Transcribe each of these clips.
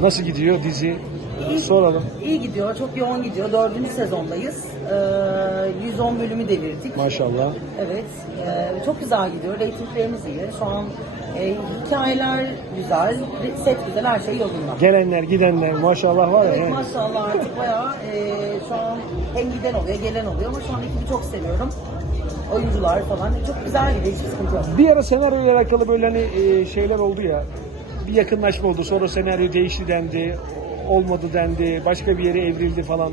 Nasıl gidiyor dizi? İyi, Soralım. İyi gidiyor, çok yoğun gidiyor. Dördüncü sezondayız. Ee, 110 bölümü devirdik. Maşallah. Evet, ee, çok güzel gidiyor. Reytinglerimiz iyi. Şu an e, hikayeler güzel, set güzel, her şey yolunda. Gelenler gidenler maşallah var ya. Evet yani. maşallah artık bayağı e, şu an hem giden oluyor, gelen oluyor ama şu an ekibi çok seviyorum. Oyuncular falan çok güzel gidiyor, hiçbir sıkıntı yok. Bir ara senaryo ile alakalı böyle hani e, şeyler oldu ya. Bir yakınlaşma oldu. Sonra senaryo değişti dendi. Olmadı dendi. Başka bir yere evrildi falan.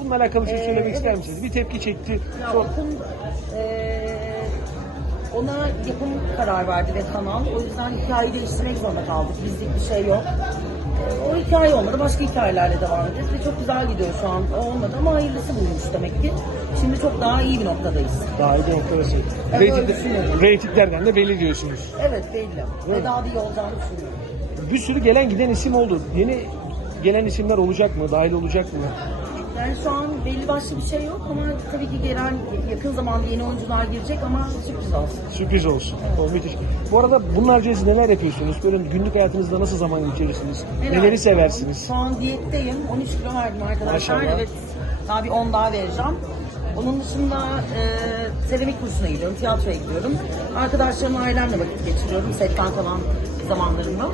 Bununla alakalı bir şey Ee, söylemek evet. ister misiniz? Bir tepki çekti. Ya Sonra- Akın eee, ona yapım karar verdi ve kanal. O yüzden hikayeyi değiştirmek zorunda kaldık. Bizlik bir şey yok. Eee, o hikaye olmadı. Başka hikayelerle devam edeceğiz ve çok güzel gidiyor şu an. O olmadı ama hayırlısı buymuş demek ki. Şimdi çok daha iyi bir noktadayız. Daha iyi bir noktadasın. Evet, öyle Reyting- düşünüyorum. Reytinglerden de belli diyorsunuz. Evet belli. Ve daha da iyi olacağını düşünüyorum. Bir sürü gelen giden isim oldu. Yeni gelen isimler olacak mı? Dahil olacak mı? Yani şu an belli başlı bir şey yok ama tabii ki gelen yakın zamanda yeni oyuncular girecek ama sürpriz olsun. Sürpriz olsun. O müthiş. Bu arada bunlarca siz neler yapıyorsunuz? Böyle günlük hayatınızda nasıl zaman geçirirsiniz? Neler Neleri yapıyorum? seversiniz? Şu an diyetteyim. 13 kilo verdim arkadaşlar. Maşallah. Evet. Daha bir 10 daha vereceğim. Onun dışında e, seramik kursuna gidiyorum, tiyatroya gidiyorum. Arkadaşlarımla, ailemle vakit geçiriyorum. Setten kalan zamanlarımda.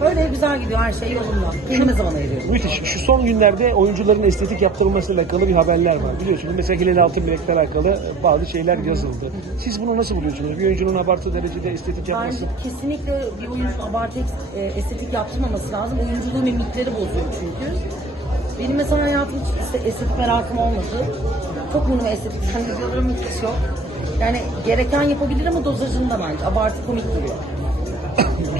Böyle güzel gidiyor, her şey yolunda. Kendime zaman ayırıyorum. Müthiş. Şu son günlerde oyuncuların estetik yaptırılmasıyla alakalı bir haberler var. Biliyorsunuz mesela Hilal Altınbilek'le alakalı bazı şeyler yazıldı. Siz bunu nasıl buluyorsunuz? Bir oyuncunun abartı derecede estetik yapması. Bence kesinlikle bir oyuncunun abartı e, estetik yaptırmaması lazım. Oyunculuğu mimikleri bozuyor çünkü. Benim mesela hayatım hiç este- estetik merakım olmadı. Çok minimum estetik. Videolarım hiç yok. Yani gereken yapabilir ama dozajında bence. Abartı komik duruyor.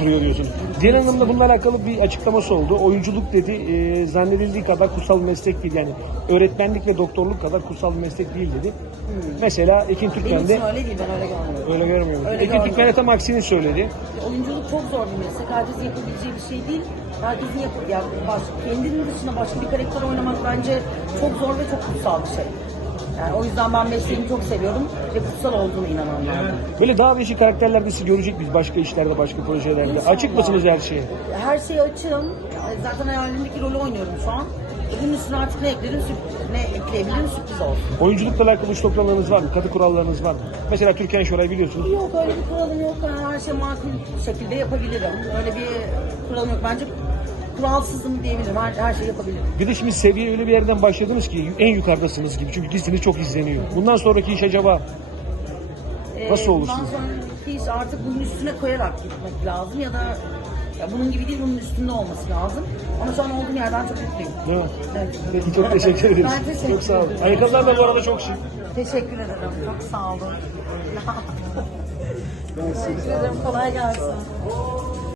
Duruyor diyorsunuz. Dilan Hanım'la bununla alakalı bir açıklaması oldu. Oyunculuk dedi e, zannedildiği kadar kutsal meslek değil. Yani öğretmenlik ve doktorluk kadar kutsal meslek değil dedi. Mesela Ekin Benim Türkmen de için öyle değil, ben öyle görmüyorum. öyle görmüyorum. Öyle Ekin görmüyorum. Türkmen de tam aksini söyledi. Oyunculuk çok zor bir meslek. Herkesin yapabileceği bir şey değil. Herkesin yap ya baş, kendinin dışında başka bir karakter oynamak bence çok zor ve çok kutsal bir şey. Yani o yüzden ben mesleğimi çok seviyorum ve kutsal olduğuna inananlardım. Böyle daha değişik karakterler de sizi görecek biz başka işlerde, başka projelerde. İnşallah. Açık mısınız her şeye? Her şeyi açığım. Zaten hayalimdeki rolü oynuyorum şu an. Bunun üstüne artık ne eklerim, sürp- ne ekleyebilirim sürpriz olsun. Oyunculukla alakalı uç noktalarınız var mı? Katı kurallarınız var mı? Mesela Türkan Şoray biliyorsunuz. Yok öyle bir kuralım yok. Yani her şey makul şekilde yapabilirim. Öyle bir kuralım yok. Bence kuralsızım diyebilirim. Her, her şeyi yapabilirim. Bir de şimdi seviye öyle bir yerden başladınız ki en yukarıdasınız gibi. Çünkü diziniz çok izleniyor. Bundan sonraki iş acaba Ee, Nasıl olur Bundan sonraki iş artık bunun üstüne koyarak gitmek lazım ya da ya bunun gibi değil bunun üstünde olması lazım. Ama şu an olduğum yerden çok mutluyum. değil mi? Evet. Peki çok teşekkür ederiz. Ben teşekkür Çok sağ olun. ederim. Ayakkabılar da bu arada çok şık. Teşekkür ederim. Çok sağ olun. teşekkür ederim. Kolay gelsin.